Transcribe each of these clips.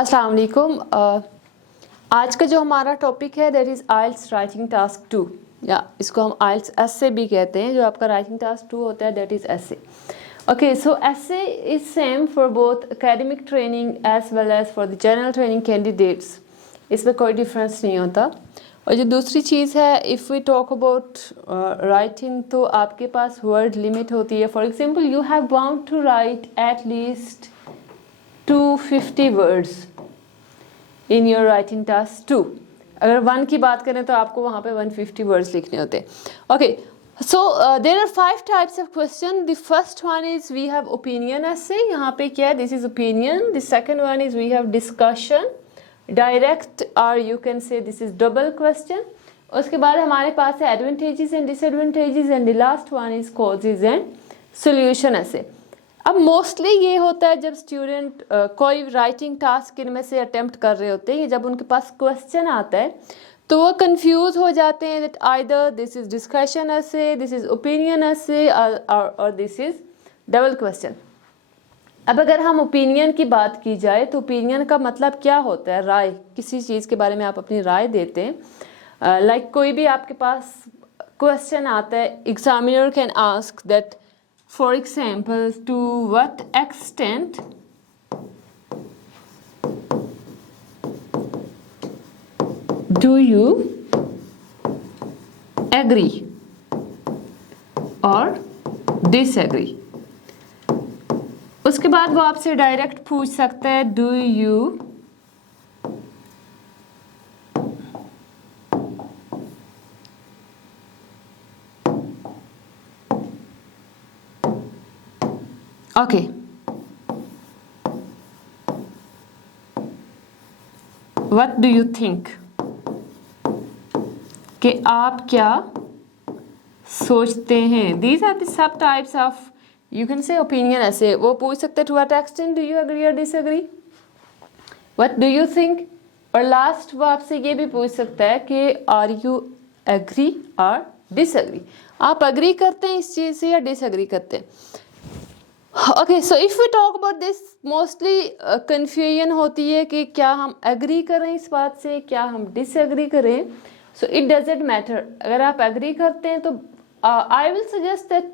अस्सलाम वालेकुम। आज का जो हमारा टॉपिक है that is IELTS writing task 2, या इसको हम आइल्स एसे भी कहते हैं। जो आपका राइटिंग टास्क 2 होता है that is essay. Okay, so essay is same for both academic training as well as for the general training candidates. इसमें कोई डिफरेंस नहीं होता। और जो दूसरी चीज़ है, if we talk about writing, तो आपके पास वर्ड लिमिट होती है। For example, you have bound to write at least 250 words in your writing task 2। अगर 1 की बात करें तो आपको वहाँ पे 150 वर्ड्स लिखने होते हैं। Okay, so there are 5 types of question. The first one is we have opinion essay. यहाँ पे क्या है, this is opinion. The second one is we have discussion, direct, और you can say this is double question. उसके बाद हमारे पास है advantages and disadvantages, and the last one is causes and solution essay. अब मोस्टली ये होता है जब स्टूडेंट कोई राइटिंग टास्क इनमें से अटेम्प्ट कर रहे होते हैं, जब उनके पास क्वेश्चन आता है तो वो कंफ्यूज हो जाते हैं that either this is discussion essay, this is opinion essay, और दिस इज डबल क्वेश्चन। अब अगर हम ओपिनियन की बात की जाए तो ओपिनियन का मतलब क्या होता है? राय, किसी चीज़ के बारे में आप अपनी राय देते हैं। लाइक कोई भी आपके पास क्वेश्चन आता है, examiner can ask that, for example, to what extent do you agree or disagree? उसके बाद वो आपसे डायरेक्ट पूछ सकता है do you okay, what do you think? कि आप क्या सोचते हैं? These are the sub types of, you can say, opinion ऐसे। वो पूछ सकते हैं to what extent do you agree or disagree? What do you think? और लास्ट वो आपसे ये भी पूछ सकता है कि are you agree or disagree? आप अग्री करते हैं इस चीज़ से या डिसएग्री करते हैं? Okay, so if we talk about this, mostly confusion होती है कि क्या हम एग्री करें इस बात से, क्या हम डिसएग्री करें। So it doesn't matter. अगर आप एग्री करते हैं तो आई विल सजेस्ट दैट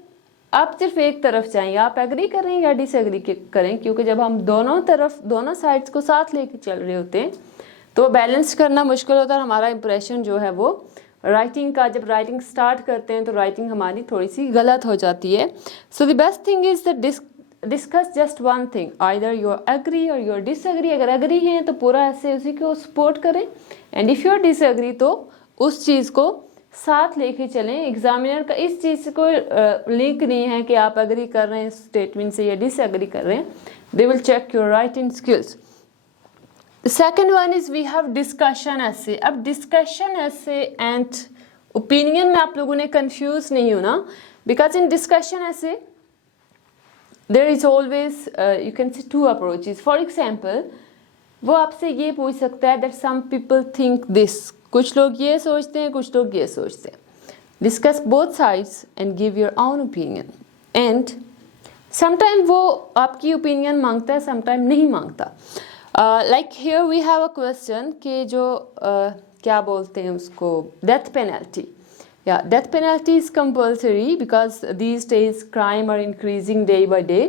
आप सिर्फ एक तरफ जाएं, आप एग्री करें या डिसएग्री करें, क्योंकि जब हम दोनों साइड्स को साथ लेके चल रहे होते हैं तो बैलेंस करना मुश्किल होता है। हमारा इंप्रेशन जो है वो राइटिंग का, जब राइटिंग स्टार्ट करते हैं तो राइटिंग हमारी थोड़ी सी गलत हो जाती है। So the best thing is that discuss just one thing, either you agree or you disagree. अगर एग्री हैं तो पूरा ऐसे उसी को सपोर्ट करें, एंड इफ़ यू डिसएग्री तो उस चीज़ को साथ लेके चलें। एग्जामिनर का इस चीज़ को लिंक नहीं है कि आप एग्री कर रहे हैं स्टेटमेंट से या डिसएग्री कर रहे हैं। They will check your writing skills. Second one is we have discussion essay. अब डिस्कशन ऐसे एंड ओपिनियन में आप लोगों ने कंफ्यूज नहीं होना, because in discussion essay there is always you can see 2 approaches. For example, वो आपसे ये पूछ सकता है that some people think this, कुछ लोग ये सोचते हैं, कुछ लोग ये सोचते हैं। Discuss both sides and give your own opinion. And sometime वो आपकी ओपिनियन मांगता है, समटाइम नहीं मांगता। Like here we have a question कि जो क्या बोलते हैं उसको, डेथ पेनल्टी। या death penalty is compulsory because these days crime are increasing day by day.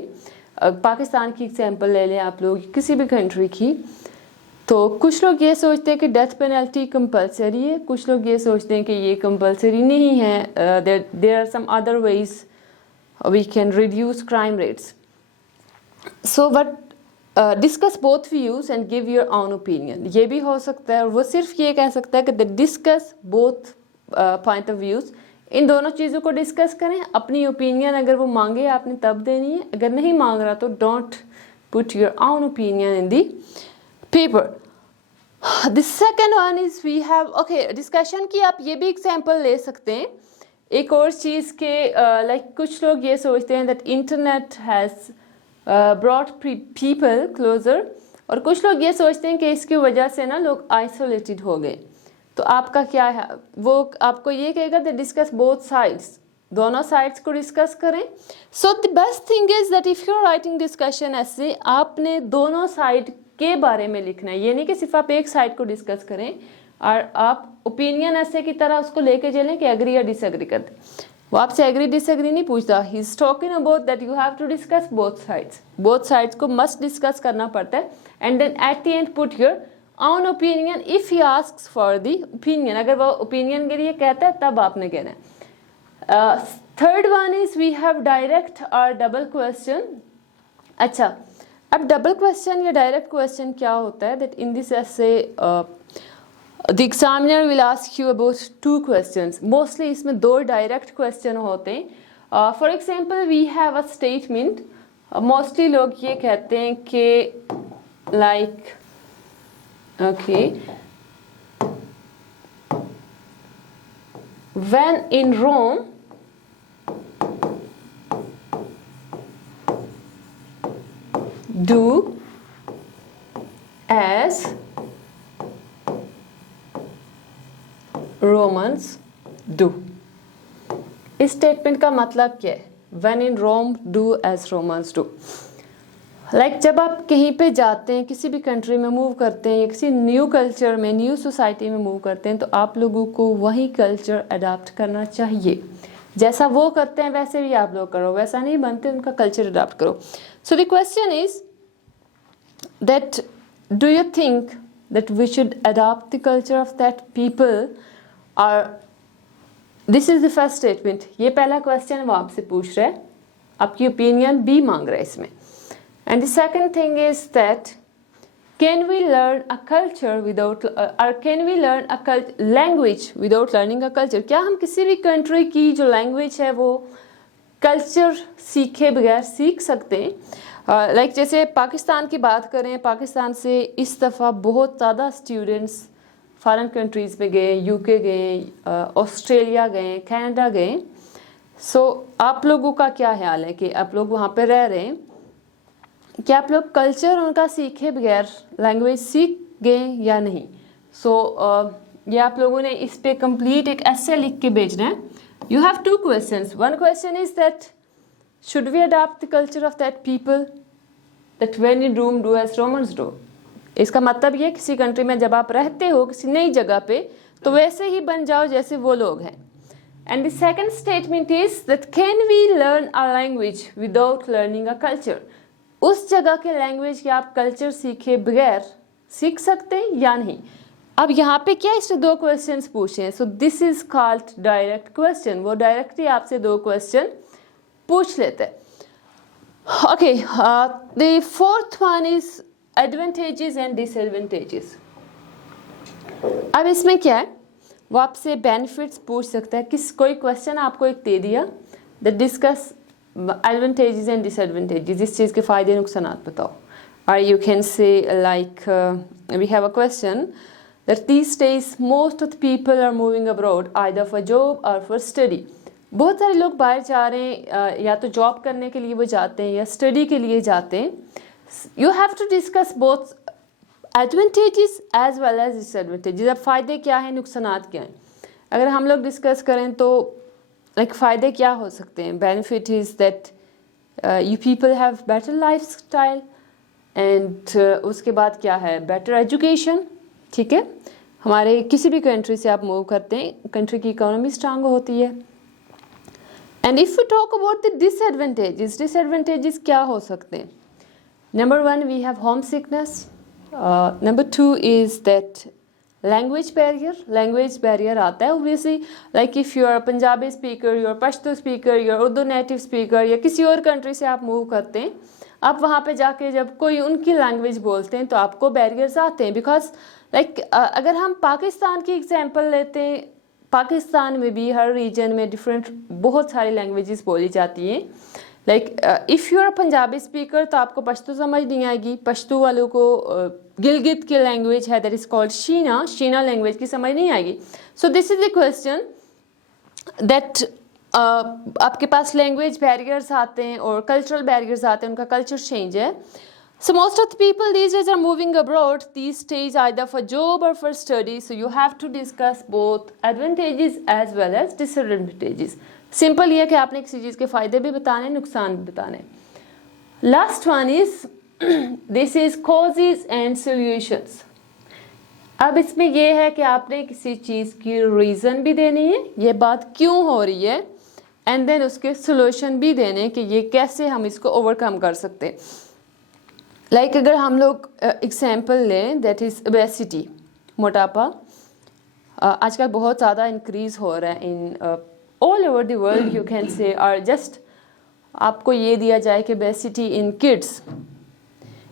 Pakistan की एग्जांपल ले लें आप लोग, किसी भी कंट्री की, तो कुछ लोग ये सोचते हैं कि डेथ पेनल्टी कंपल्सरी है, कुछ लोग ये सोचते हैं कि ये कंपल्सरी नहीं है। There are some other ways we can reduce crime rates. So but discuss both views and give your own opinion, ये भी हो सकता है। और वो सिर्फ ये कह सकता है कि discuss both point of views, इन दोनों चीज़ों को डिस्कस करें। अपनी ओपिनियन अगर वो मांगे आपने तब देनी है, अगर नहीं मांग रहा तो don't put your own opinion in the paper. The second one is we have, okay, discussion की आप ये भी एग्जाम्पल ले सकते हैं एक और चीज़ के, लाइक कुछ लोग ये सोचते हैं that internet has brought people closer, और कुछ लोग ये सोचते हैं कि इसकी वजह से ना लोग आइसोलेटेड हो गए। तो आपका क्या है, वो आपको ये कहेगा दैट डिस्कस बोथ साइड्स, दोनों साइड्स को डिस्कस करें। So the best thing is that if you are writing discussion essay, आपने दोनों साइड के बारे में लिखना है। ये नहीं कि सिर्फ आप एक साइड को डिस्कस करें और आप ओपिनियन ऐसे की तरह उसको लेके चलें कि एग्री या डिसएग्री कर दें। वो आपसे एग्री डिसएग्री नहीं पूछता, he is talking about that you have to discuss both sides को मस्ट डिस्कस करना पड़ता है। And then at the end put your own opinion if he asks for the opinion, अगर वो ओपिनियन के लिए कहता है तब आपने कहना है। Third one is we have direct or double question. अच्छा, अब डबल क्वेश्चन या डायरेक्ट क्वेश्चन क्या होता है, that in this essay the examiner will ask you about 2 questions. Mostly इसमें 2 डायरेक्ट क्वेश्चन होते हैं। For example we have a statement, mostly लोग ये कहते हैं कि like okay, when in Rome do as Romans do। इस स्टेटमेंट का मतलब क्या है? When in Rome do as Romans do। Like जब आप कहीं पे जाते हैं, किसी भी कंट्री में मूव करते हैं या किसी न्यू कल्चर में, न्यू सोसाइटी में मूव करते हैं, तो आप लोगों को वही कल्चर अडॉप्ट करना चाहिए। जैसा वो करते हैं वैसे भी आप लोग करो, वैसा नहीं बनते उनका कल्चर अडॉप्ट करो। So the question is that do you think that we should adopt the culture of that people, or this is the first statement। ये पहला क्वेश्चन वो आपसे पूछ रहा है, आपकी ओपिनियन भी मांग रहा है इसमें। And the second thing is that can we learn a culture without और can we learn a language without learning a culture. क्या हम किसी भी कंट्री की जो लैंग्वेज है वो कल्चर सीखे बगैर सीख सकते हैं? लाइक जैसे पाकिस्तान की बात करें, पाकिस्तान से इस दफ़ा बहुत ज़्यादा स्टूडेंट्स फॉरेन कंट्रीज़ में गए, यूके गए, ऑस्ट्रेलिया गए, कनाडा गए। सो आप लोगों का क्या ख्याल है कि आप लोग वहाँ पे रह रहे हैं, क्या आप लोग कल्चर उनका सीखे बगैर लैंग्वेज सीख गए या नहीं? सो ये आप लोगों ने इस पे कंप्लीट एक ऐसे लिख के भेजना है। You have 2 questions. One question is that should we adopt the culture of that people that when in Rome do as Romans do। इसका मतलब ये किसी कंट्री में जब आप रहते हो किसी नई जगह पे, तो वैसे ही बन जाओ जैसे वो लोग हैं। And the second statement is that can we learn a language without learning a culture. उस जगह के लैंग्वेज के आप कल्चर सीखे बगैर सीख सकते हैं या नहीं? अब यहाँ पे क्या इससे 2 क्वेश्चंस पूछे हैं, so this is called direct question. वो डायरेक्टली आपसे 2 क्वेश्चन पूछ लेते हैं। Okay, the fourth one is advantages and disadvantages. अब इसमें क्या है, वो आपसे बेनिफिट्स पूछ सकता है। कोई क्वेश्चन आपको एक दे दिया, the discuss advantages and disadvantages, इस चीज़ के फ़ायदे नुकसान बताओ। और you can say like we have a question that these days most of the people are moving abroad either for job or for study. बहुत सारे लोग बाहर जा रहे हैं, या तो जॉब करने के लिए वो जाते हैं या स्टडी के लिए जाते हैं। You have to discuss both advantages as well as disadvantages. अब फ़ायदे क्या हैं, नुकसानात क्या हैं? अगर हम लोग डिस्कस करें तो लाइक फ़ायदे क्या हो सकते हैं? Benefit is that you people have better life style, and उसके बाद क्या है, बेटर एजुकेशन। ठीक है, हमारे किसी भी कंट्री से आप मूव करते हैं, कंट्री की इकोनॉमी स्ट्रांग होती है। And if you talk about the disadvantages, disadvantages क्या हो सकते हैं? Number 1 we have homesickness. Number 2 is that language barrier. Language barrier आता है obviously, like if you are Punjabi speaker, you are Pashto speaker, you are Urdu native speaker, या किसी और country से आप मूव करते हैं, आप वहाँ पे जाके जब कोई उनकी लैंग्वेज बोलते हैं तो आपको बैरियर्स आते हैं। बिकॉज लाइक अगर हम पाकिस्तान की एग्जांपल लेते हैं, पाकिस्तान में भी हर रीजन में डिफरेंट बहुत सारी लैंग्वेजेस बोली जाती हैं। Like if you are Punjabi speaker तो आपको पश्तो समझ नहीं आएगी, पश्तो वालों को गिलगित की लैंग्वेज है that is called Sheena language की समझ नहीं आएगी। So this is the question that आपके पास लैंग्वेज बैरियर्स आते हैं और कल्चरल बैरियर्स आते हैं, उनका कल्चर चेंज है। So most of the people these days are moving abroad these days either for job or for study. So you have to discuss both advantages as well as disadvantages. Simple ये है कि आपने किसी चीज़ के फ़ायदे भी बताने, नुकसान भी बताने। Last one is this is causes and solutions. अब इसमें यह है कि आपने किसी चीज़ की रीज़न भी देनी है, ये बात क्यों हो रही है, एंड देन उसके सॉल्यूशन भी देने कि ये कैसे हम इसको ओवरकम कर सकते हैं। लाइक अगर हम लोग एग्जाम्पल लें, दैट इज़ ओबेसिटी, मोटापा आजकल बहुत ज़्यादा इंक्रीज़ हो रहा है in all over the world you can से, और जस्ट आपको ये दिया जाए कि obesity in kids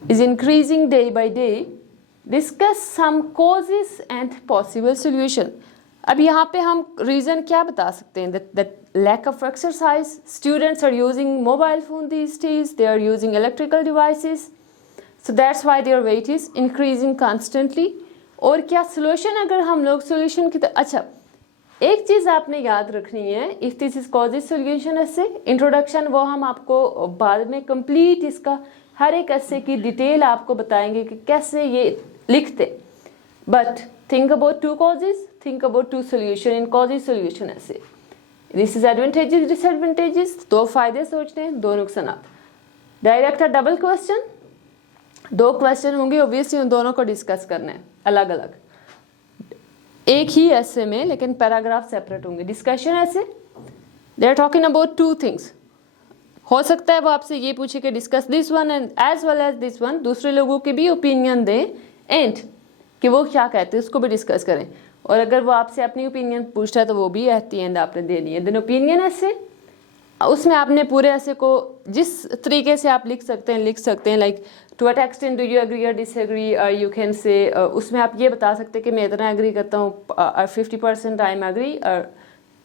is increasing day by day, discuss some causes and possible solution। अब यहाँ पे हम reason क्या बता सकते हैं, that lack of exercise, students are using mobile phone these days, they are using electrical devices, so that's why their weight is increasing constantly। और क्या solution, अगर हम लोग solution की अच्छा एक चीज़ आपने याद रखनी है, if this is causes solution ऐसे introduction वो हम आपको बाद में complete इसका हर एक ऐसे की डिटेल आपको बताएंगे कि कैसे ये लिखते, but think about two causes, think about two solution in causes solution ऐसे। दिस इज एडवांटेजेस डिसएडवांटेजेस, दो फायदे सोचते हैं, दो नुकसान। डायरेक्ट डबल क्वेश्चन, दो क्वेश्चन होंगे, ऑब्वियसली उन दोनों को डिस्कस करना है अलग अलग एक ही ऐसे में, लेकिन पैराग्राफ सेपरेट होंगे। डिस्कशन ऐसे they are talking about two things, हो सकता है वो आपसे ये पूछे कि discuss this one and as well as this one, दूसरे लोगों के भी ओपिनियन दें एंड कि वो क्या कहते हैं उसको भी डिस्कस करें। और अगर वो आपसे अपनी ओपिनियन पूछता है तो वो भी एट द एंड आपने देनी है। देन ओपिनियन ऐसे, उसमें आपने पूरे ऐसे को जिस तरीके से आप लिख सकते हैं like to what extent do you agree और डिसएग्री, यू कैन से, उसमें आप ये बता सकते हैं कि मैं इतना एग्री करता हूँ, 50% आई एम एग्री और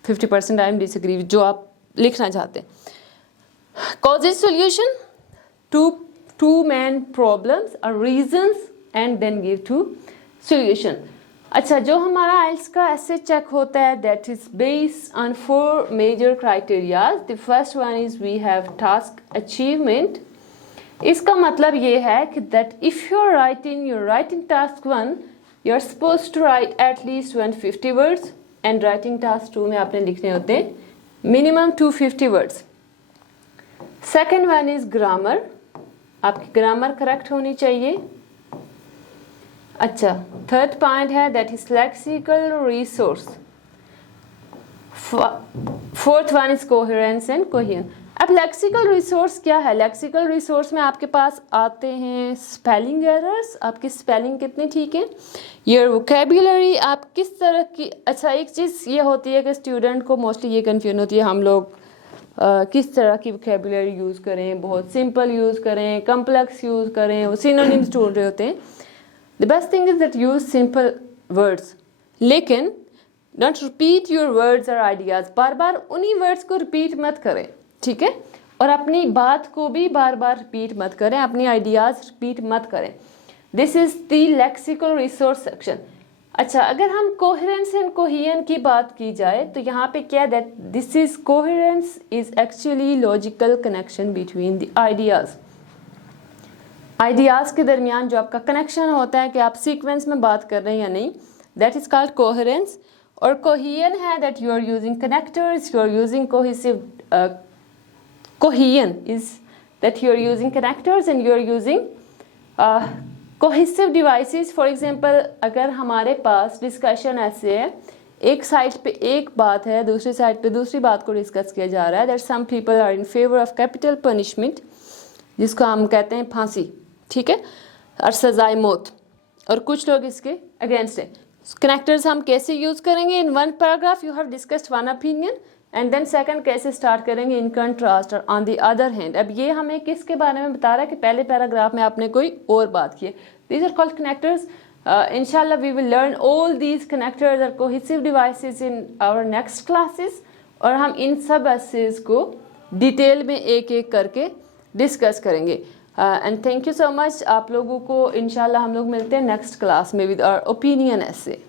50% आई एम डिसएग्री, जो आप लिखना चाहते हैं। Causes solution, two main problems or reasons and then give to solution। अच्छा, जो हमारा IELTS का ऐसे चेक होता है that is based on 4 major criteria। The first one is we have task achievement। इसका मतलब ये है कि that if you're writing task 1, you're supposed to write at least 150 words and writing task 2 में आपने लिखने होते हैं minimum 250 words। Second one is grammar, आपकी ग्रामर करेक्ट होनी चाहिए। अच्छा, थर्ड पॉइंट है that is lexical resource. Fourth one is coherence and coherence. अब लेक्सिकल रिसोर्स क्या है? लेक्सिकल रिसोर्स में आपके पास आते हैं स्पेलिंग एरर्स, आपकी स्पेलिंग कितनी ठीक है, योर वोकेबुलरी आप किस तरह की। अच्छा, एक चीज़ ये होती है कि स्टूडेंट को मोस्टली ये कन्फ्यूजन होती है हम लोग किस तरह की वोकेबुलरी यूज़ करें, बहुत सिंपल यूज़ करें, कम्प्लेक्स यूज़ करें, वो सिनोनिम्स ढूंढ रहे होते हैं। The best thing is that use simple words, लेकिन डोंट रिपीट योर वर्ड्स और आइडियाज़, बार बार उन्हीं वर्ड्स को रिपीट मत करें, ठीक है, और अपनी बात को भी बार बार रिपीट मत करें, अपनी आइडियाज़ रिपीट मत करें। This is the lexical resource section. अच्छा, अगर हम कोहेरेंस एंड कोहेरेंट की बात की जाए तो यहाँ पे क्या that this is coherence is actually logical connection between the ideas के दरमियान जो आपका कनेक्शन होता है कि आप सीक्वेंस में बात कर रहे हैं या नहीं, दैट इज कॉल्ड कोहेरेंस। और कोहेरेंट है that you are using connectors, you are using cohesive, coherent is that you are using connectors and you are using cohesive devices. For example, अगर हमारे पास डिस्कशन ऐसे है, एक साइड पे एक बात है, दूसरी साइड पे दूसरी बात को डिस्कस किया जा रहा है, that some people are in favour of capital punishment, जिसको हम कहते हैं फांसी, ठीक है, और सजाए मौत, और कुछ लोग इसके अगेंस्ट है। कनेक्टर्स हम कैसे यूज़ करेंगे? In one paragraph you have discussed one opinion and then second कैसे स्टार्ट करेंगे इन कंट्रास्ट और ऑन द अदर हैंड। अब ये हमें किसके बारे में बता रहा है कि पहले पैराग्राफ में आपने कोई और बात की है। These are called connectors. इंशाल्लाह we will learn all these connectors और cohesive devices in our next classes, और हम इन सब एसेस को डिटेल में एक एक करके डिस्कस करेंगे। And thank you so much. आप लोगों को इंशाल्लाह हम लोग मिलते हैं नेक्स्ट क्लास में विद आवर ओपिनियन एसे।